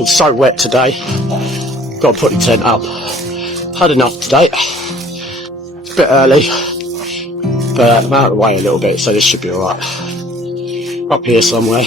It's so wet today. Got to put the tent up. Had enough today. It's a bit early, but I'm out of the way a little bit, so this should be alright. Up here somewhere.